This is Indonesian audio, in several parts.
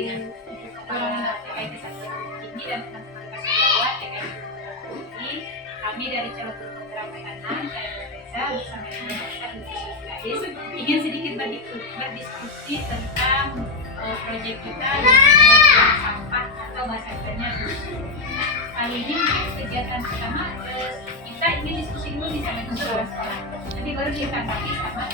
dengan Kepala TKI Kesatuan ini dan teman-teman kasih Jawa TKI ini, kami dari Calon Guru Pemberangkat Anak saya Reza bersama dengan Bapak Ibu Gadis ingin sedikit berdiskusi tentang proyek kita yang sampah atau bahasa kerennya. Kali ini kegiatan pertama kita ingin diskusi dulu di sana dulu sekolah. Nanti baru ditanggapi sama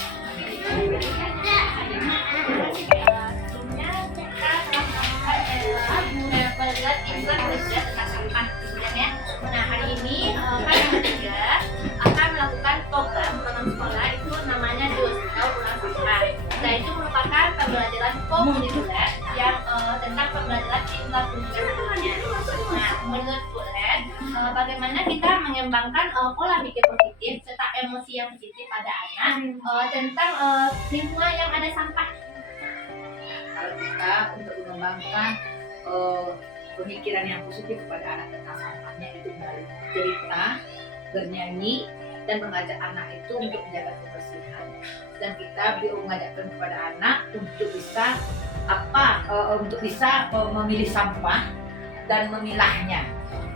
Nah, hari ini kan yang ketiga akan melakukan program sekolah itu namanya DUS atau Pulang Sampah. Nah, itu merupakan pembelajaran komunikuler yang tentang pembelajaran inklusif semuanya. Nah, menurut Bu Red, bagaimana kita mengembangkan pola pikir positif serta emosi yang positif pada anak tentang lingkungan yang ada sampah. Kalau kita untuk mengembangkan pemikiran yang positif kepada anak tentang sampahnya itu melalui cerita, bernyanyi, dan mengajak anak itu untuk menjaga kebersihan. Dan kita mengajakkan kepada anak untuk bisa memilih sampah dan memilahnya.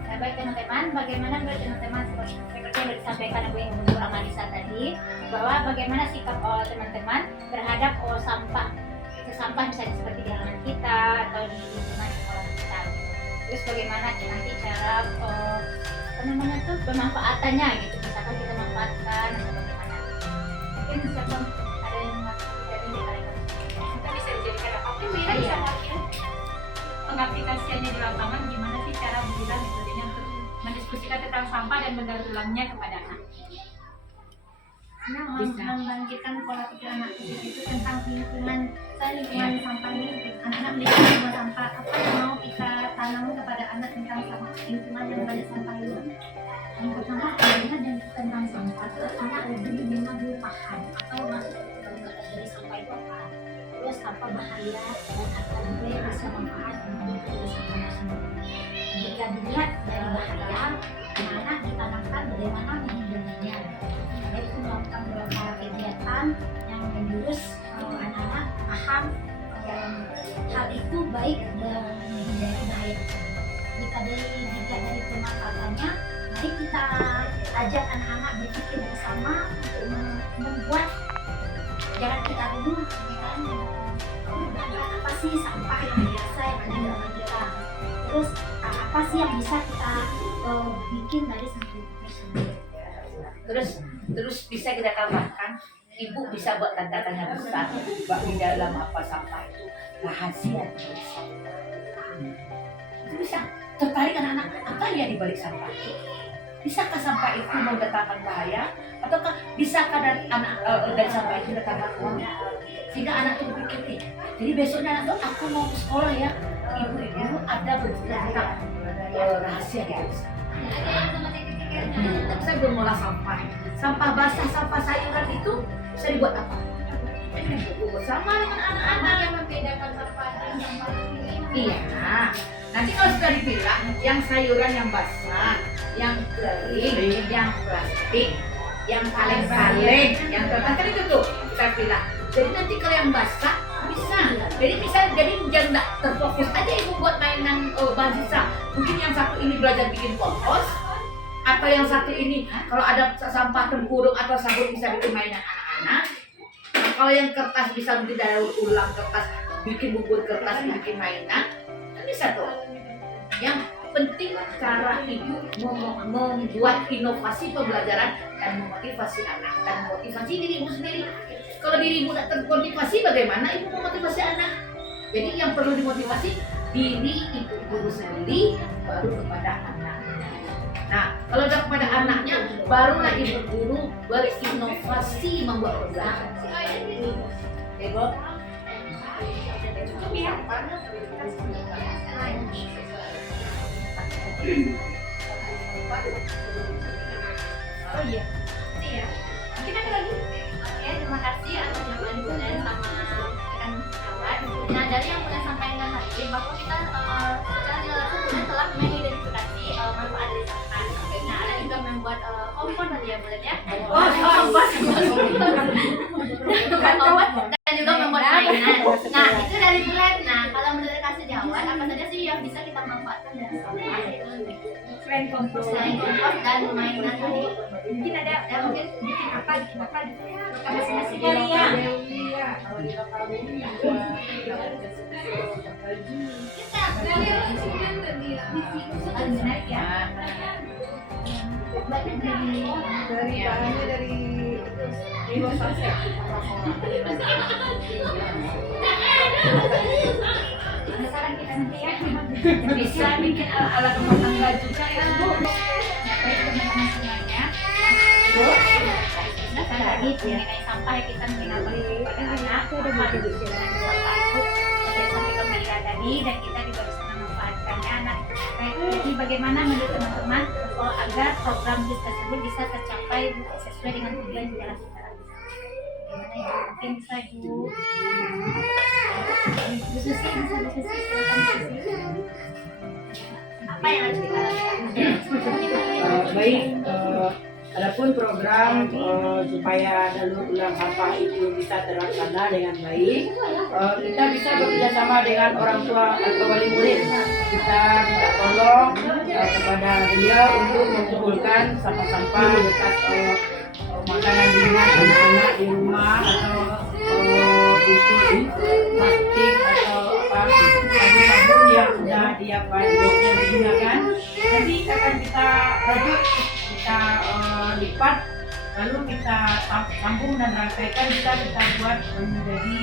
Nah, baik teman-teman, bagaimana menurut teman-teman seperti yang disampaikan Ibu Amalisa tadi, bahwa bagaimana sikap teman-teman terhadap sampah misalnya seperti di halaman kita atau di lingkungan sekolah kita. Terus bagaimana nanti cara pemanfaatannya gitu, misalkan kita manfaatkan atau bagaimana. Mungkin misalkan ada yang dari mereka kita bisa dijadikan apapun ya, bisa mungkin pengaplikasiannya di lapangan gimana sih cara berjalan metodenya untuk mendiskusikan tentang sampah dan mendaur ulangnya kepada anak. Nah, membangkitkan pola pikir anak itu tentang lingkungan sampah ini. Anak-anak melihat lingkungan sampah, apa yang mau kita tanam kepada anak tentang lingkungan yang banyak sampah itu? Yang pertama adalah dan tentang sampah, anak lebih minimal dulu paham atau masuk dari sampah itu apa. Terus apa bahaya dan apa yang bisa manfaat untuk sampah tersebut. Jika dilihat dari bahaya, anak ditanamkan bagaimana menghindarinya. Yaitu melakukan beberapa kegiatan yang menjurus anak-anak paham hal itu baik dan menghindari bahaya tersebut. Jika dari pemanfaatannya, mari kita ajak anak-anak berpikir bersama untuk membuat jangan kita dulu apa sih sampah yang biasa yang ada dalam kita. Terus apa sih yang bisa kita bikin dari sampah tersebut. Terus bisa kita tambahkan, ibu bisa buat tanda-tanda besar bahwa di dalam apa sampah itu rahasia di balik sampah. Itu bisa tertarik anak-anak apa ya di balik sampah itu. Bisakah sampah itu mendatangkan bahaya, ataukah bisakah dari sampah itu mendatangkan uang? Sehingga anak itu berpikir, jadi besoknya anak tuh aku mau ke sekolah ya, ibu ada tentang rahasia di balik sampah. Saya belum ngolah sampah basah, sampah sayuran itu bisa dibuat apa? Bersama dengan anak-anak yang membedakan sampah dan sampah ini. Iya. Nanti kalau sudah dipilah, yang sayuran yang basah, yang kering, yang plastik, yang kaleng-kaleng, yang kertas kan itu tuh kita pilah. Jadi nanti kalau yang basah bisa. Jadi jangan terfokus aja ibu buat mainan bahan sisa. Mungkin yang satu ini belajar bikin kompos, atau yang satu ini kalau ada sampah tempurung atau sabun bisa bikin mainan anak-anak. Kalau yang kertas bisa bikin daur ulang kertas, bikin bubur kertas, bikin mainan, kan bisa tuh. Yang penting cara ibu membuat inovasi pembelajaran dan memotivasi anak dan motivasi dirimu sendiri. Kalau dirimu tidak termotivasi, bagaimana ibu memotivasi anak? Jadi yang perlu dimotivasi diri ibu guru sendiri, baru kepada anak. Nah, kalau udah kepada anaknya, barulah ibu guru berinovasi membuat pembelajaran. Ibu, cukup ya? Oh iya, ini ya. Kita ada lagi. Oke, terima kasih atas jawaban Bulan sama rekan kawan. Nah, dari yang Bulan sampaikan tadi, bahwa kita secara langsung Bulan telah mengidentifikasi manfaat dari sampah. Nah, ada juga membuat kompor tadi ya Bulan ya. Dan juga membuat mainan. Nah, itu dari Bulan. Nah, kalau menurut kasih Selain kompos. Selain kompos dan mainan tadi, Mungkin ada mungkin bikin apa gitu. kita masing-masing kali ya. Paling menarik ya. Dari bahannya dari Iwo Sunset. Penasaran kita nanti ya. Bisa bikin ala-ala rumah tangga juga ya Bu. Baik teman-teman semuanya. Bu, tadi mengenai sampah ya, kita mengenal kepada anak. Sampah itu sampai kembali tadi dan kita juga bisa memanfaatkannya anak. Baik, jadi bagaimana menurut teman-teman agar program BUS tersebut bisa tercapai sesuai dengan tujuan yang telah kita lakukan? Bagaimana ya? Mungkin bisa Bu. Bu Susi, bisa Bu Susi, silakan Bu Susi. Apa yang harus kita lakukan? Baik, adapun program supaya daur ulang sampah itu bisa terlaksana dengan baik, kita bisa bekerjasama dengan orang tua atau wali murid. Kita minta tolong kepada beliau untuk mengumpulkan sampah-sampah bekas makanan ringan anak-anak di rumah atau buku plastik atau sabun-sabun yang sudah dia digunakan. Nanti akan kita rajut, kita lipat, lalu kita sambung dan rangkaikan, bisa kita buat menjadi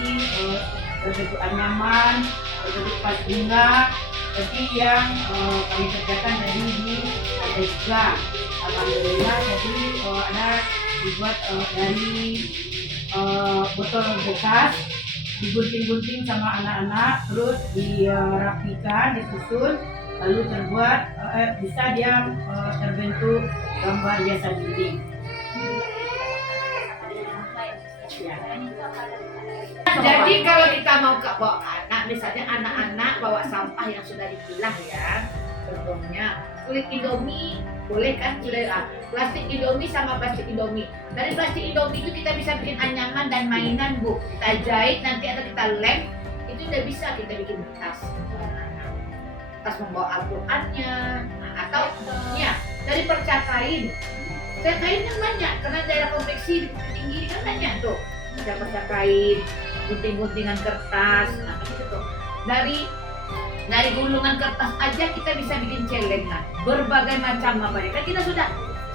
berbentuk anyaman, berbentuk vas bunga, seperti yang kami kerjakan tadi di ada juga. Alhamdulillah, jadi ada dibuat dari botol bekas, digunting-gunting sama anak-anak, terus dirapikan, disusun, lalu terbuat bisa dia terbentuk gambar hiasan dinding. Jadi kalau kita mau bawa anak, misalnya anak-anak bawa sampah yang sudah dipilah ya, contohnya kulit Indomie, boleh kan? Sudah plastik Indomie sama plastik Indomie. Dari plastik Indomie itu kita bisa bikin anyaman dan mainan Bu. Kita jahit nanti atau kita lem, itu udah bisa kita bikin tas. Tas membawa Al-Qur'annya, atau ya dari perca kain. Perca kain kan banyak, karena daerah konveksi tinggi kan banyak tuh. Ada perca kain, gunting-guntingan kertas, nah gitu tuh. Dari gulungan kertas aja kita bisa bikin celengan, berbagai macam apa ya. Kan kita sudah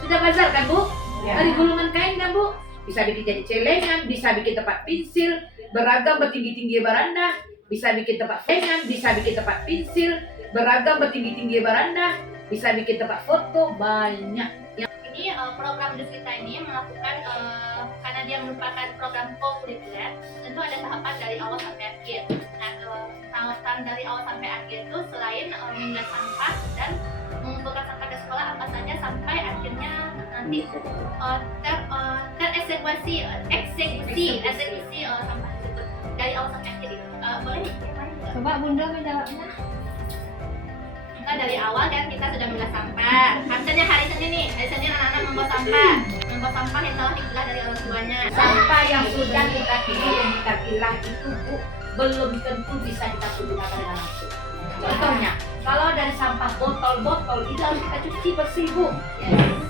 bazar kan Bu? Ya. Dari gulungan kain kan Bu? Bisa bikin jadi celengan, bisa bikin tempat pensil, beragam bertinggi-tinggi baranda, bisa bikin tempat celengan, bisa bikin tempat pensil, beragam bertinggi-tinggi baranda, bisa bikin tempat foto, banyak. Ini program BUS kita ini melakukan karena dia merupakan program co-curricular, tentu ada tahapan dari awal sampai akhir. Nah, tahapan dari awal sampai akhir itu selain memilah sampah dan mengumpulkan sampah ke sekolah apa saja sampai akhirnya nanti tereksekusi sampah tersebut dari awal sampai akhir. Boleh? Coba Bunda menjawabnya. Kita dari awal kan kita sudah memilah sampah. Misalnya hari Senin anak-anak membawa sampah yang telah dipilah dari orang tuanya. Sampah yang sudah kita pilih dan kita pilah itu Bu, belum tentu bisa kita gunakan dengan langsung. Contohnya, kalau dari sampah botol-botol itu harus kita cuci bersih Bu.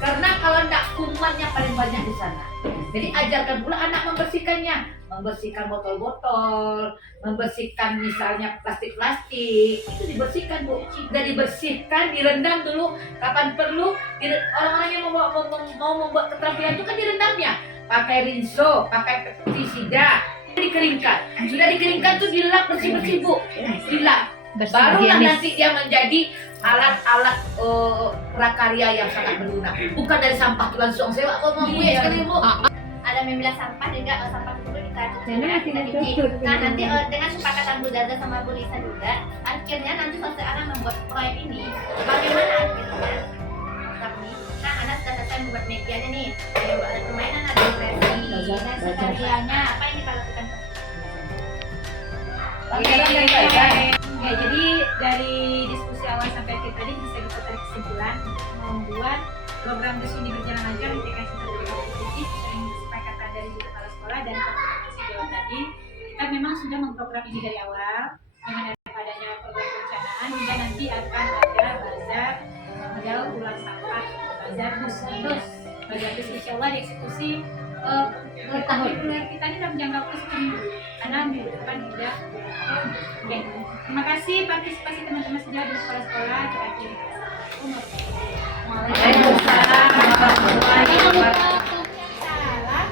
Karena kalau tidak kumannya paling banyak di sana. Jadi ajarkan pula anak membersihkan botol-botol, membersihkan misalnya plastik-plastik, itu dibersihkan Bu. Dan dibersihkan, direndam dulu, kapan perlu. Orang-orang yang mau membuat keterampilan itu kan direndamnya, pakai rinso, pakai pestisida, dikeringkan. Sudah dikeringkan tuh dilap bersih-bersih Bu, dilap. Barulah nanti dia menjadi alat-alat prakarya yang sangat berguna. Bukan dari sampah tuh langsung sewa sekali Bu. Ada memilah sampah juga, sampah tersebut kita cuci. Nah nanti dengan kesepakatan Bu Zaza sama Bu Lisa juga, akhirnya nanti selesai anak membuat proyek ini, bagaimana akhirnya kami, nah anak sudah selesai membuat medianya nih, ada permainan, ada impresi, dan sekaliannya apa yang kita lakukan? Ya, jadi dari diskusi awal sampai akhir tadi bisa kita tarik kesimpulan untuk membuat program BUS ini berjalan lancar di TK Siswa Positif sesuai dengan kesepakatan dari kepala sekolah dan koordinasi Jawa tadi. Kita memang sudah memprogram ini dari awal dengan adanya program perencanaan hingga nanti akan ada bazar Terus Bagi Agustus insya Allah dieksekusi tahun. Bulan kita ini dalam jangka waktu seminggu karena minggu depan juga. Oke, terima kasih partisipasi teman-teman sejauh di sekolah-sekolah. Kita akhiri. Waalaikumsalam warahmatullahi wabarakatuh. Salam.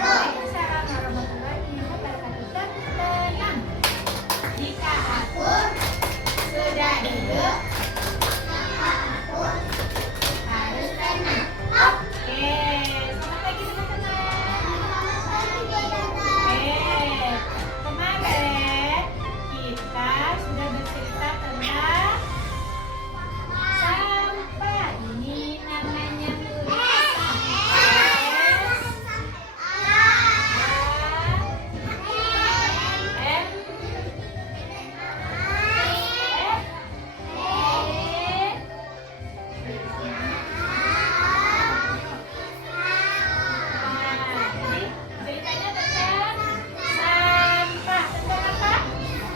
Waalaikumsalam warahmatullahi wabarakatuh. Tenang. Jika aku sudah hidup, harus tenang. Oke, selamat pagi teman-teman. Oke, kemarin kita sudah bercerita tentang sampah. Ini namanya tulis Jadi ceritanya tentang sampah. Tentang apa?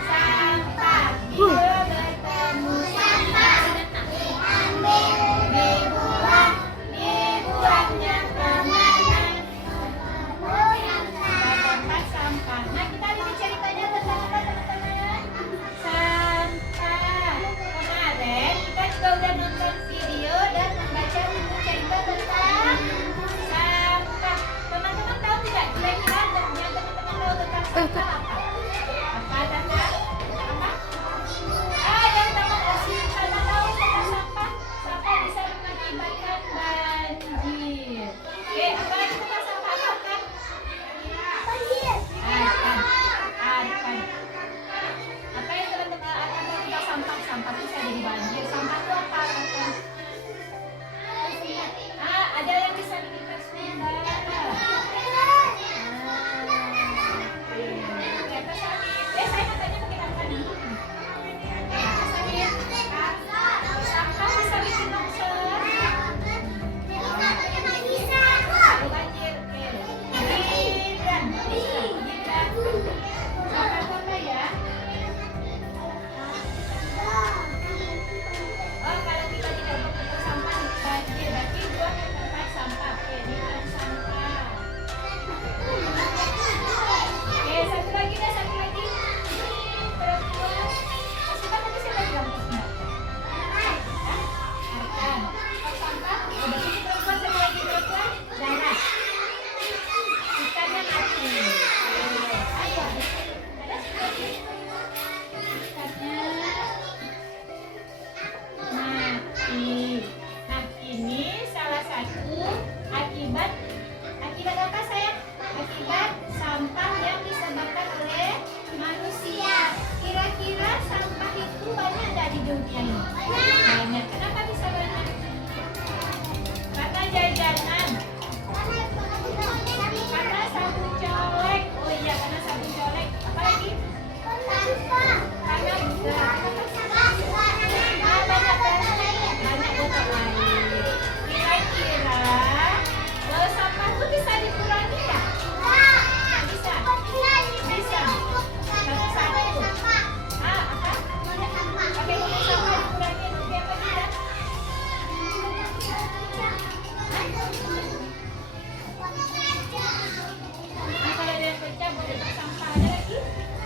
Sampah. Bila bertemu sampah, dibuang, dibuangnya kemana? Tempat sampah. Nah, kita ini ceritanya tentang apa teman-teman? Sampah. Kemarin kita juga udah nonton video dan membaca buku cerita tentang sampah. Teman-teman tahu tidak kira-kira yang teman-teman tahu tentang sampah apa? Apa tentang apa? Yang teman karena tahu tentang sampah. Sampah bisa mengakibatkan banjir. Oke, apa lagi tentang sampah? Apa kan? Kan. Apa yang teman-teman akan tahu tentang sampah? Sampah bisa jadi banjir. Sampah itu apa? Ada yang bisa bikin tersumbat. Saya mau tanya pakai tangan kanan. Sampah bisa bikin longsor. Lalu banjir. Gibran. Sampah kota ya. Oh, kalau kita tidak membuang sampah di banjir, berarti buang ke tempat sampah. Oke, di tempat sampah. Oke, satu lagi. Perempuan. Pasukan tadi siapa bilang pasukan? Arkan. Tempat sampah. Berarti perempuan satu lagi perempuan. Darah. Ikannya mati. Ayo. Ada satu lagi. Ikannya mati. Nah, ini salah satu akibat apa sayang? Akibat sampah yang disebabkan oleh manusia. Kira-kira sampah itu banyak nggak di dunia ini? Banyak. Kenapa bisa banyak? Karena jajanan. Karena sabun colek. Oh iya, karena sabun colek. Apalagi? Karena banyak botol air. Kira-kira kalau sampah itu bisa dikurangi nggak? Bisa. Satu-satu. Apa? Pakai buku sampah dikurangi. Oke, apa tidak? Nah, kalau ada yang pecah boleh buang sampah. Ada lagi?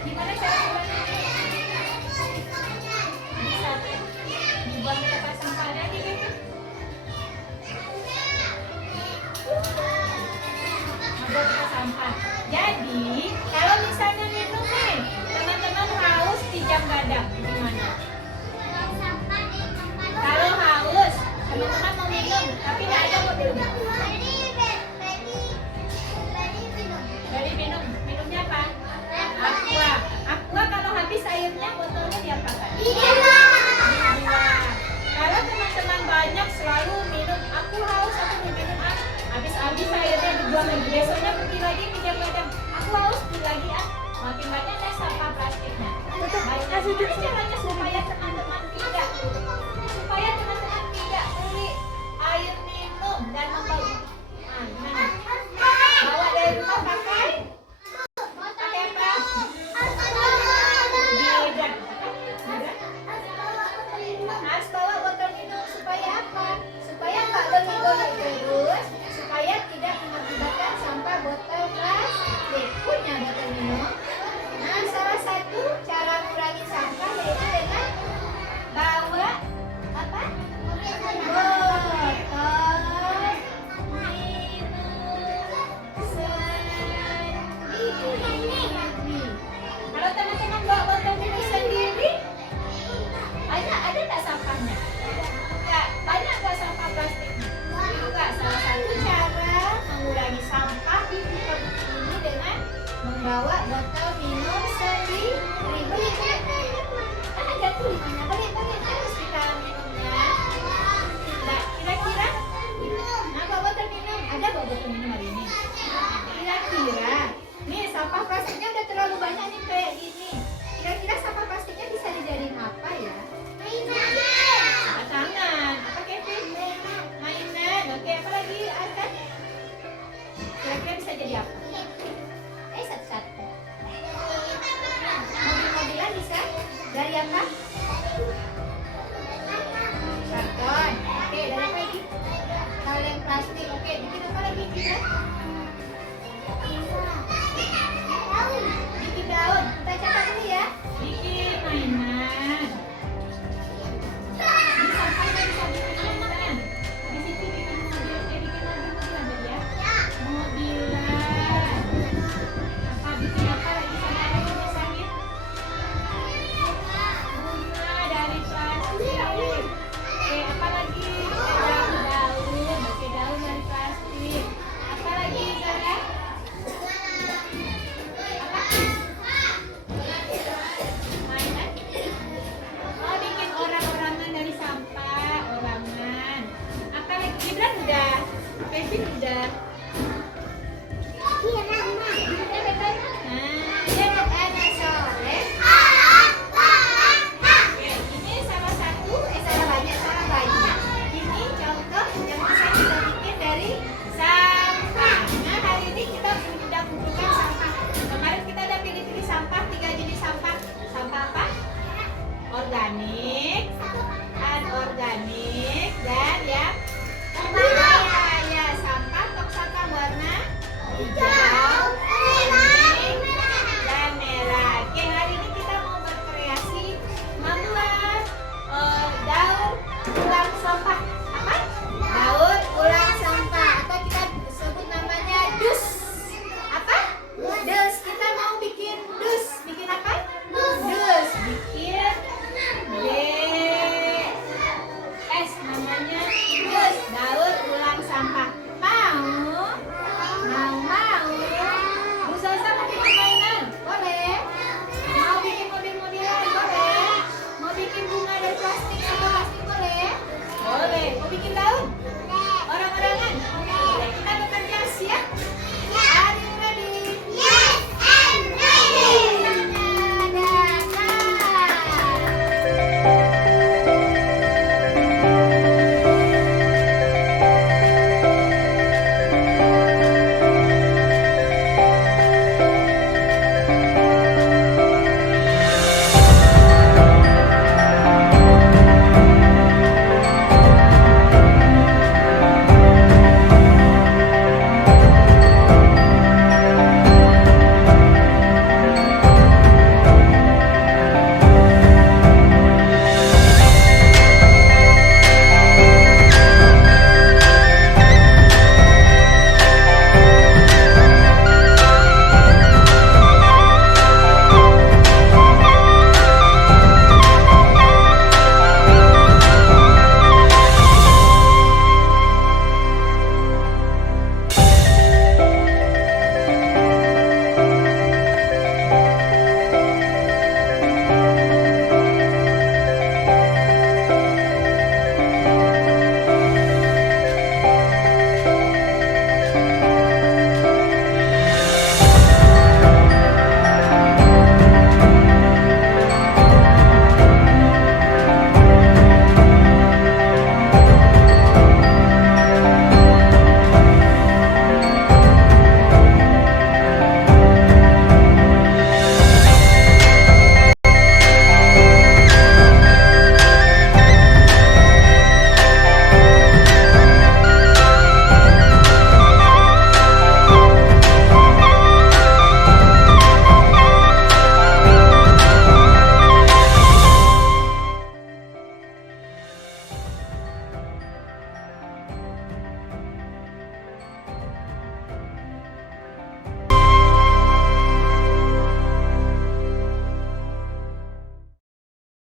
Gimana cara kurangi? Bisa. Dibuang ke tempat sampah. Ada lagi gitu? Membuang tempat sampah. Jadi, kalau misalnya minum nih, teman-teman haus di jam gadang, gimana? Kalau haus, teman-teman mau minum, tapi nggak ada mau minum. Dari minum, minumnya apa? Aqua. Aqua kalau habis airnya botolnya diapakan? Dibuang. Kalau teman-teman banyak selalu minum, aku haus, aku mau minum habis airnya dibuang lagi. Besoknya pergi lagi ke jam gadang. Aku haus, pergi lagi makin banyak deh sampah plastiknya. Bagaimana caranya supaya teman-teman tidak beli air minum dan membawa gimana? Bawa dari rumah pakai apa? membahagiakan?